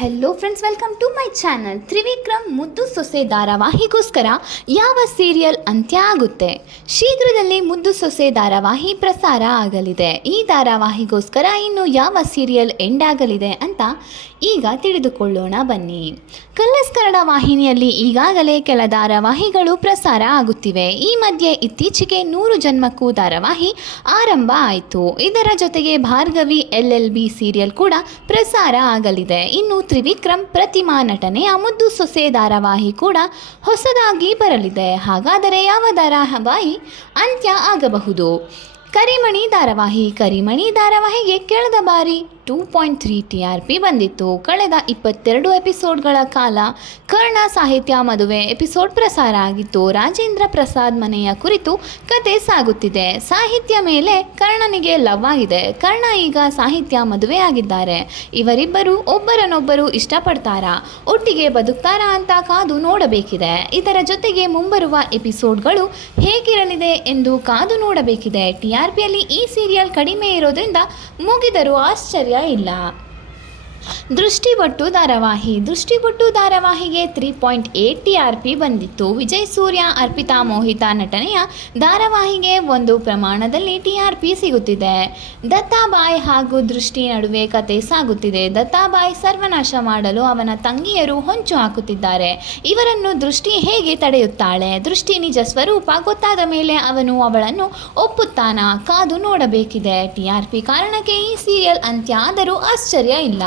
Hello friends welcome to my channel Trivikram Muddu Sose ಧಾರಾವಾಹಿಗೋಸ್ಕರ ಯಾವ serial ಅಂತ್ಯ ಆಗುತ್ತೆ ಶೀಘ್ರದಲ್ಲೇ ಮುದ್ದು ಸೊಸೆ ಧಾರಾವಾಹಿ ಪ್ರಸಾರ ಆಗಲಿದೆ ಈ ಧಾರಾವಾಹಿಗೋಸ್ಕರ ಇನ್ನು ಯಾವ ಸೀರಿಯಲ್ ಎಂಡ್ ಆಗಲಿದೆ ಅಂತ ಈಗ ತಿಳಿದುಕೊಳ್ಳೋಣ ಬನ್ನಿ. ಕಲ್ಲಸ್ ಕನ್ನಡ ವಾಹಿನಿಯಲ್ಲಿ ಈಗಾಗಲೇ ಕೆಲ ಧಾರಾವಾಹಿಗಳು ಪ್ರಸಾರ ಆಗುತ್ತಿವೆ. ಈ ಮಧ್ಯೆ ಇತ್ತೀಚೆಗೆ ನೂರು ಜನ್ಮಕ್ಕೂ ಧಾರಾವಾಹಿ ಆರಂಭ ಆಯಿತು. ಇದರ ಜೊತೆಗೆ ಭಾರ್ಗವಿ ಎಲ್ ಬಿ ಸೀರಿಯಲ್ ಕೂಡ ಪ್ರಸಾರ ಆಗಲಿದೆ. ಇನ್ನು ತ್ರಿವಿಕ್ರಮ್ ಪ್ರತಿಮಾ ನಟನೆಯ ಮುದ್ದು ಸೊಸೆ ಧಾರಾವಾಹಿ ಕೂಡ ಹೊಸದಾಗಿ ಬರಲಿದೆ. ಹಾಗಾದರೆ ಯಾವ ಧಾರಾವಾಹಿ ಅಂತ್ಯ ಆಗಬಹುದು? ಕರಿಮಣಿ ಧಾರಾವಾಹಿ, ಕರಿಮಣಿ ಧಾರಾವಾಹಿಗೆ ಕಳೆದ ಬಾರಿ two point three T R P ಬಂದಿತ್ತು. ಕಳೆದ ಇಪ್ಪತ್ತೆರಡು ಎಪಿಸೋಡ್ಗಳ ಕಾಲ ಕರ್ಣ ಸಾಹಿತ್ಯ ಮದುವೆ ಎಪಿಸೋಡ್ ಪ್ರಸಾರ ಆಗಿತ್ತು. ರಾಜೇಂದ್ರ ಪ್ರಸಾದ್ ಮನೆಯ ಕುರಿತು ಕತೆ ಸಾಗುತ್ತಿದೆ. ಸಾಹಿತ್ಯ ಮೇಲೆ ಕರ್ಣನಿಗೆ ಲವ್ ಆಗಿದೆ. ಕರ್ಣ ಈಗ ಸಾಹಿತ್ಯ ಮದುವೆ ಆಗಿದ್ದಾರೆ ಇವರಿಬ್ಬರು ಒಬ್ಬರನ್ನೊಬ್ಬರು ಇಷ್ಟಪಡ್ತಾರಾ. ಒಟ್ಟಿಗೆ ಬದುಕ್ತಾರಾ ಅಂತ ಕಾದು ನೋಡಬೇಕಿದೆ. ಇದರ ಜೊತೆಗೆ ಮುಂಬರುವ ಎಪಿಸೋಡ್ಗಳು ಹೇಗಿರಲಿದೆ ಎಂದು ಕಾದು ನೋಡಬೇಕಿದೆ. ಟಿ ಆರ್ ಪಿಯಲ್ಲಿ ಈ ಸೀರಿಯಲ್ ಕಡಿಮೆ ಇರೋದ್ರಿಂದ ಮುಗಿದರೂ ಆಶ್ಚರ್ಯ ಇಲ್ಲ. ದೃಷ್ಟಿಬೊಟ್ಟು ಧಾರಾವಾಹಿ. Drishtibottu ಧಾರಾವಾಹಿಗೆ three point eight T R P ಬಂದಿತ್ತು. ವಿಜಯ್ ಸೂರ್ಯ, ಅರ್ಪಿತಾ ಮೋಹಿತಾ ನಟನೆಯ ಧಾರಾವಾಹಿಗೆ ಒಂದು ಪ್ರಮಾಣದಲ್ಲಿ ಟಿ ಆರ್ ಪಿ ಸಿಗುತ್ತಿದೆ. ದತ್ತಾಬಾಯ್ ಹಾಗೂ ದೃಷ್ಟಿ ನಡುವೆ ಕತೆ ಸಾಗುತ್ತಿದೆ. ದತ್ತಾಬಾಯ್ ಸರ್ವನಾಶ ಮಾಡಲು ಅವನ ತಂಗಿಯರು ಹೊಂಚು ಹಾಕುತ್ತಿದ್ದಾರೆ. ಇವರನ್ನು ದೃಷ್ಟಿ ಹೇಗೆ ತಡೆಯುತ್ತಾಳೆ? ದೃಷ್ಟಿ ನಿಜ ಸ್ವರೂಪ ಗೊತ್ತಾದ ಮೇಲೆ ಅವನು ಅವಳನ್ನು ಒಪ್ಪುತ್ತಾನ? ಕಾದು ನೋಡಬೇಕಿದೆ. ಟಿ ಆರ್ ಪಿ ಕಾರಣಕ್ಕೆ ಈ ಸೀರಿಯಲ್ ಅಂತ್ಯ ಆದರೂ ಆಶ್ಚರ್ಯ ಇಲ್ಲ.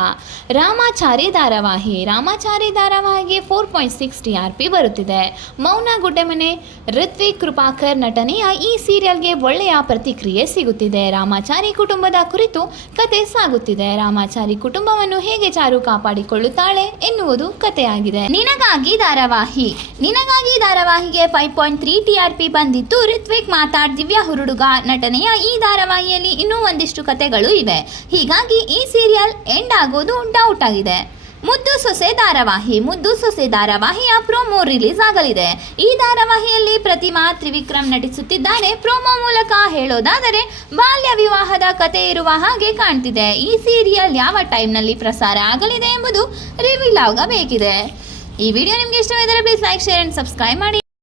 ರಾಮಾಚಾರಿ ಧಾರಾವಾಹಿ. Ramachari ಧಾರಾವಾಹಿಗೆ four point six T R P ಬರುತ್ತಿದೆ. ಮೌನ ಗುಡ್ಡೆಮನೆ, ಋತ್ವಿಕ್ ಕೃಪಾಕರ್ ನಟನೆಯ ಈ ಸೀರಿಯಲ್ಗೆ ಒಳ್ಳೆಯ ಪ್ರತಿಕ್ರಿಯೆ ಸಿಗುತ್ತಿದೆ. ರಾಮಾಚಾರಿ ಕುಟುಂಬದ ಕುರಿತು ಕತೆ ಸಾಗುತ್ತಿದೆ. ರಾಮಾಚಾರಿ ಕುಟುಂಬವನ್ನು ಹೇಗೆ ಚಾರು ಕಾಪಾಡಿಕೊಳ್ಳುತ್ತಾಳೆ ಎನ್ನುವುದು ಕಥೆಯಾಗಿದೆ ನಿನಗಾಗಿ ಧಾರಾವಾಹಿ. Ninagagi ಧಾರಾವಾಹಿಗೆ five point three T R P ಬಂದಿದ್ದು ಋತ್ವಿಕ್ ಮಾತಾಡ್ ದಿವ್ಯ, ಹುರುಡುಗ ನಟನೆಯ ಈ ಧಾರಾವಾಹಿಯಲ್ಲಿ ಇನ್ನೂ ಒಂದಿಷ್ಟು ಕತೆಗಳು ಇವೆ. ಹೀಗಾಗಿ ಈ ಸೀರಿಯಲ್ ಎಂಡ್ ಆಗೋದು ಡೌಟ್ ಆಗಿದೆ ಮುದ್ದು ಸೊಸೆ ಧಾರಾವಾಹಿ, ಮುದ್ದು ಸೊಸೆ ಧಾರಾವಾಹಿಯ ಪ್ರೋಮೋ ರಿಲೀಸ್ ಆಗಲಿದೆ. ಈ ಧಾರಾವಾಹಿಯಲ್ಲಿ ಪ್ರತಿಮಾ ತ್ರಿವಿಕ್ರಮ್ ನಟಿಸುತ್ತಿದ್ದಾರೆ ಪ್ರೋಮೋ ಮೂಲಕ ಹೇಳೋದಾದರೆ, ಬಾಲ್ಯ ವಿವಾಹದ ಕತೆ ಇರುವ ಹಾಗೆ ಕಾಣ್ತಿದೆ. ಈ ಸೀರಿಯಲ್ ಯಾವ ಟೈಮ್ನಲ್ಲಿ ಪ್ರಸಾರ ಆಗಲಿದೆ ಎಂಬುದು ರಿವೀಲ್ ಆಗಬೇಕಿದೆ. ಈ ವಿಡಿಯೋ ನಿಮಗೆ ಇಷ್ಟವಾದರೆ please like share and subscribe ಮಾಡಿ.